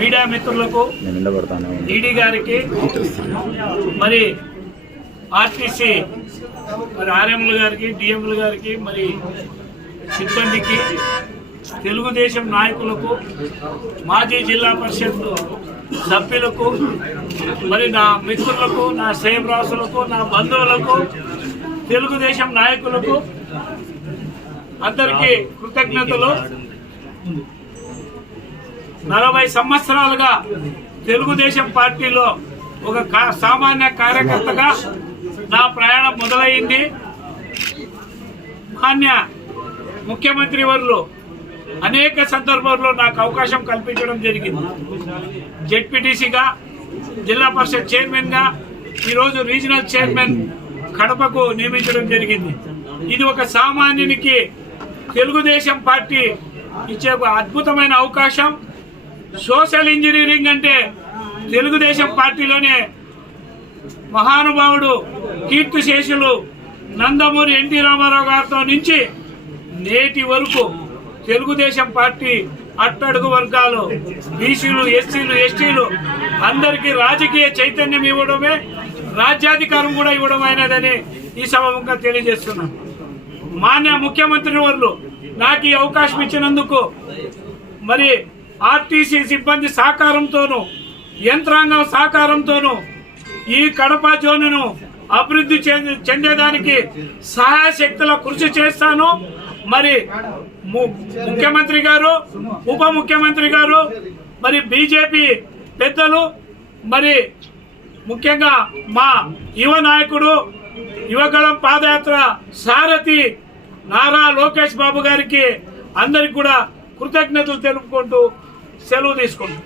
Media మిత్రులకు, ED గారికి, మరి ఆర్టీసీ మరి ఆర్ఎంలు గారికి, డిఎంలు గారికి, మరి సిబ్బందికి, తెలుగుదేశం నాయకులకు, మాజీ జిల్లా పరిషత్ సభ్యులకు, మరి నా మిత్రులకు, నా శ్రేయభిలాషులకు, నా బంధువులకు, తెలుగుదేశం నాయకులకు అందరికీ కృతజ్ఞతలు. 40 సంవత్సరాలుగా తెలుగుదేశం పార్టీలో ఒక సామాన్య కార్యకర్తగా నా ప్రయాణం మొదలైంది. మాన్య ముఖ్యమంత్రి వర్యులు అనేక సందర్భాల్లో నాకు అవకాశం కల్పించడం జరిగింది. జెడ్పీటీసీగా, జిల్లా పరిషత్ చైర్మన్గా, ఈరోజు రీజనల్ చైర్మన్ కడపకు నియమించడం జరిగింది. ఇది ఒక సామాన్యునికి తెలుగుదేశం పార్టీ ఇచ్చే ఒక అద్భుతమైన అవకాశం. సోషల్ ఇంజనీరింగ్ అంటే తెలుగుదేశం పార్టీలోనే మహానుభావుడు కీర్తిశేషులు నందమూరి ఎన్టీ రామారావు గారితో నుంచి నేటి వరకు తెలుగుదేశం పార్టీ అట్టడుగు వర్గాలు, బీసీలు, ఎస్సీలు, ఎస్టీలు అందరికీ రాజకీయ చైతన్యం ఇవ్వడమే, రాజ్యాధికారం కూడా ఇవ్వడం అయినదని ఈ సభముగా తెలియజేస్తున్నాను. మాన్య ముఖ్యమంత్రి వర్యులు నాకు ఈ అవకాశం ఇచ్చినందుకు, మరి ఆర్టీసీ సిబ్బంది సహకారంతోనూ, యంత్రాంగం సహకారంతోనూ ఈ కడప జోన్ను అభివృద్ధి చెందేదానికి సహాయశక్తుల కృషి చేస్తాను. మరి ముఖ్యమంత్రి గారు, ఉప ముఖ్యమంత్రి గారు, మరి బీజేపీ పెద్దలు, మరి ముఖ్యంగా మా యువ నాయకుడు, యువగళం పాదయాత్ర సారథి నారా లోకేష్ బాబు గారికి అందరికి కూడా కృతజ్ఞతలు తెలుపుకుంటూ సెలవు తీసుకుంటాం.